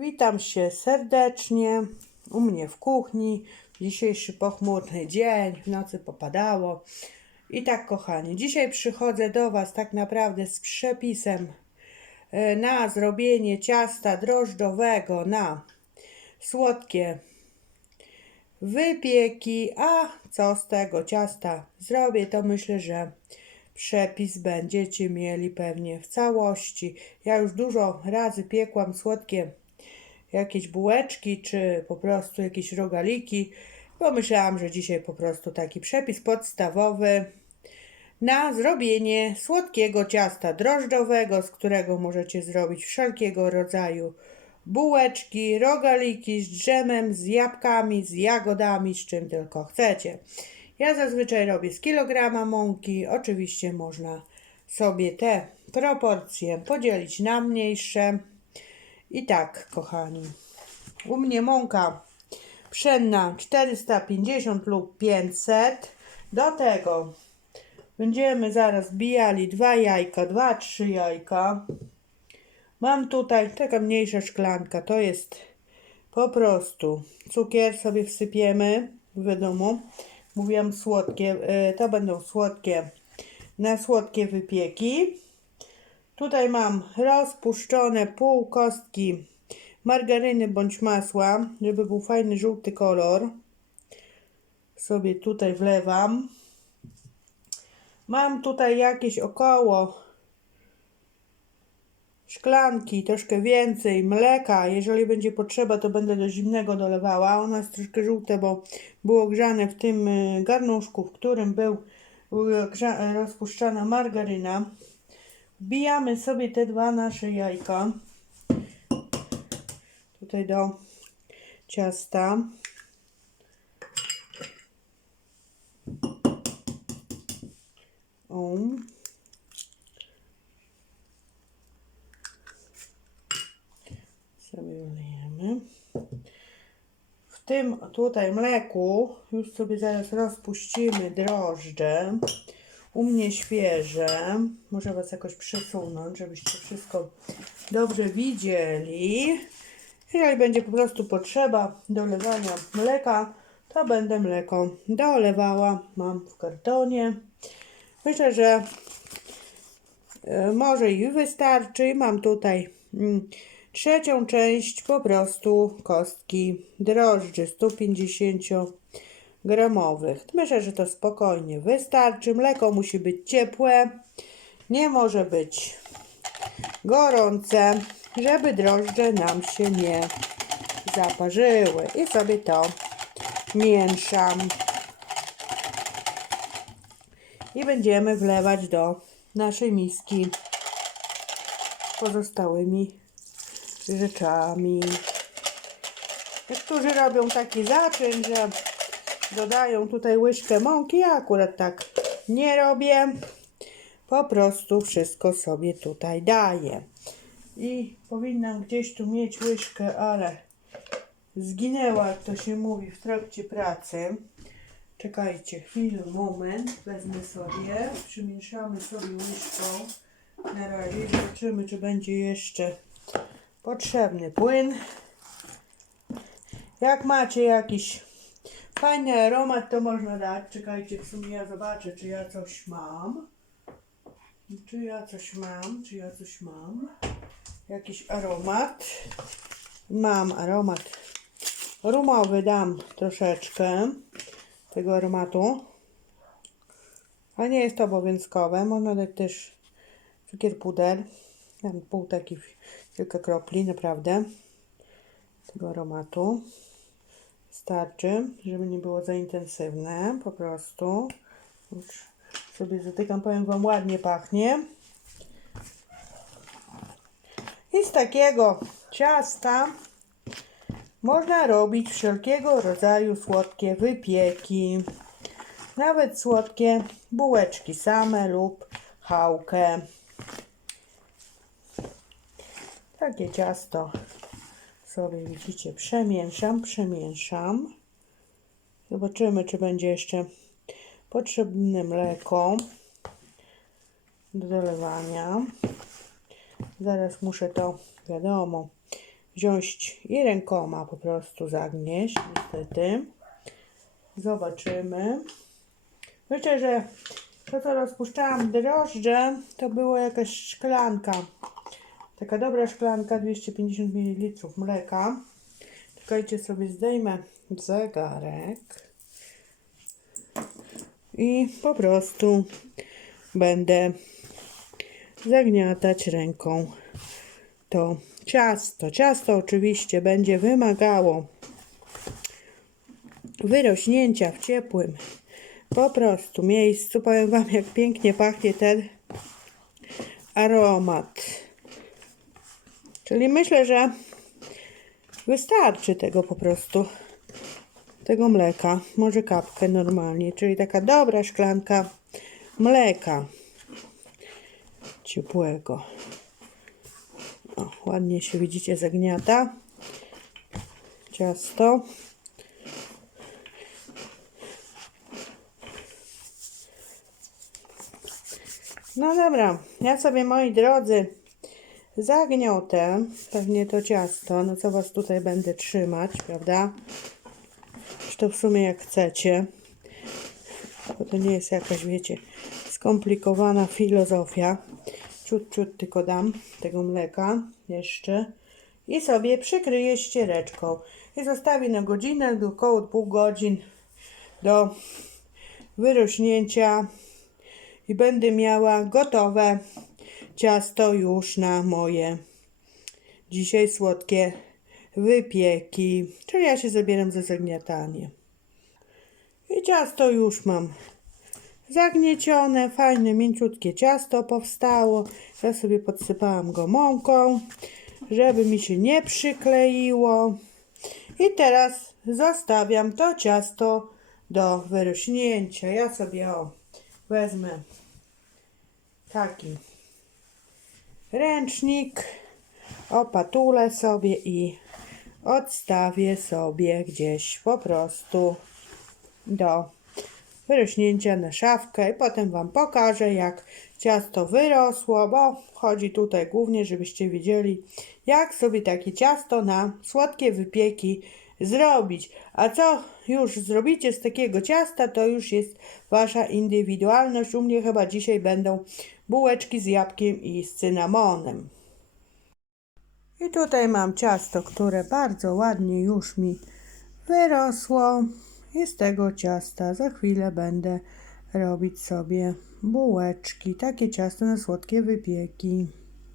Witam się serdecznie u mnie w kuchni. Dzisiejszy pochmurny dzień, w nocy popadało. I tak, kochani, dzisiaj przychodzę do Was tak naprawdę z przepisem e, na zrobienie ciasta drożdżowego na słodkie wypieki. A co z tego ciasta zrobię, to myślę, że przepis będziecie mieli pewnie w całości. Ja już dużo razy piekłam słodkie jakieś bułeczki, czy po prostu jakieś rogaliki. Pomyślałam, że dzisiaj po prostu taki przepis podstawowy na zrobienie słodkiego ciasta drożdżowego, z którego możecie zrobić wszelkiego rodzaju bułeczki, rogaliki z drzemem, z jabłkami, z jagodami, z czym tylko chcecie. Ja zazwyczaj robię z kilograma mąki. Oczywiście można sobie te proporcje podzielić na mniejsze. I tak, kochani, u mnie mąka pszenna 450 lub 500. Do tego będziemy zaraz bijali dwa jajka, dwa, trzy jajka. Mam tutaj taka mniejsza szklanka, to jest po prostu cukier sobie wsypiemy, wiadomo, mówiłam słodkie, y, to będą słodkie, na słodkie wypieki. Tutaj mam rozpuszczone pół kostki margaryny bądź masła, żeby był fajny żółty kolor. Sobie tutaj wlewam. Mam tutaj jakieś około szklanki, troszkę więcej mleka. Jeżeli będzie potrzeba, to będę do zimnego dolewała. Ona jest troszkę żółte, bo było grzane w tym y, garnuszku, w którym był grza- rozpuszczana margaryna. Wbijamy sobie te dwa nasze jajka. Tutaj do ciasta. O. Sobie wlejemy. W tym tutaj mleku już sobie zaraz rozpuścimy drożdże. U mnie świeże. Muszę Was jakoś przesunąć, żebyście wszystko dobrze widzieli. Jeżeli będzie po prostu potrzeba dolewania mleka, to będę mleko dolewała. Mam w kartonie. Myślę, że e, może i wystarczy. Mam tutaj mm, trzecią część po prostu kostki drożdży 150 gramowych. Myślę, że to spokojnie wystarczy. Mleko musi być ciepłe. Nie może być gorące, żeby drożdże nam się nie zaparzyły. I sobie to mieszam. I będziemy wlewać do naszej miski pozostałymi rzeczami. Niektórzy robią taki zaczyn, że dodają tutaj łyżkę mąki. Ja akurat tak nie robię. Po prostu wszystko sobie tutaj daję. I powinnam gdzieś tu mieć łyżkę, ale zginęła, jak to się mówi, w trakcie pracy. Czekajcie chwilę, moment. Wezmę sobie, przymieszamy sobie łyżką. Na razie zobaczymy, czy będzie jeszcze potrzebny płyn. Jak macie jakiś fajny aromat, to można dać. Czekajcie, w sumie ja zobaczę, czy ja coś mam. Czy ja coś mam, czy ja coś mam. Jakiś aromat. Mam aromat rumowy, dam troszeczkę tego aromatu. A nie jest to obowiązkowe. Można dać też cukier puder. Dam pół takich, kilka kropli, naprawdę, tego aromatu. Starczy, żeby nie było za intensywne, po prostu. Już sobie zatykam, powiem Wam, ładnie pachnie. I z takiego ciasta można robić wszelkiego rodzaju słodkie wypieki. Nawet słodkie bułeczki same lub chałkę. Takie ciasto widzicie przemieszam, przemieszam. Zobaczymy, czy będzie jeszcze potrzebne mleko do dolewania. Zaraz muszę to, wiadomo, wziąć i rękoma po prostu zagnieść, niestety. Zobaczymy. Myślę, że to, co rozpuszczałam drożdże, to było jakaś szklanka. Taka dobra szklanka, 250 ml mleka. Czekajcie sobie, zdejmę zegarek. I po prostu będę zagniatać ręką to ciasto. Ciasto oczywiście będzie wymagało wyrośnięcia w ciepłym po prostu miejscu. Powiem Wam, jak pięknie pachnie ten aromat. Czyli myślę, że wystarczy tego po prostu, tego mleka. Może kapkę normalnie, czyli taka dobra szklanka mleka ciepłego. O, ładnie się widzicie zagniata ciasto. No dobra, ja sobie moi drodzy zagniotę pewnie to ciasto, no co was tutaj będę trzymać, prawda? Czy to w sumie jak chcecie, bo to nie jest jakaś, wiecie, skomplikowana filozofia. Ciut, ciut tylko dam tego mleka jeszcze. I sobie przykryję ściereczką. I zostawię na godzinę, około pół godzin do wyrośnięcia. I będę miała gotowe ciasto już na moje dzisiaj słodkie wypieki. Czyli ja się zabieram za zagniatanie. I ciasto już mam zagniecione, fajne, mięciutkie ciasto powstało. Ja sobie podsypałam go mąką, żeby mi się nie przykleiło. I teraz zostawiam to ciasto do wyrośnięcia. Ja sobie o, wezmę taki ręcznik, opatulę sobie i odstawię sobie gdzieś po prostu do wyrośnięcia na szafkę i potem Wam pokażę jak ciasto wyrosło, bo chodzi tutaj głównie, żebyście wiedzieli jak sobie takie ciasto na słodkie wypieki zrobić. A co już zrobicie z takiego ciasta, to już jest Wasza indywidualność. U mnie chyba dzisiaj będą bułeczki z jabłkiem i z cynamonem. I tutaj mam ciasto, które bardzo ładnie już mi wyrosło. I z tego ciasta za chwilę będę robić sobie bułeczki. Takie ciasto na słodkie wypieki.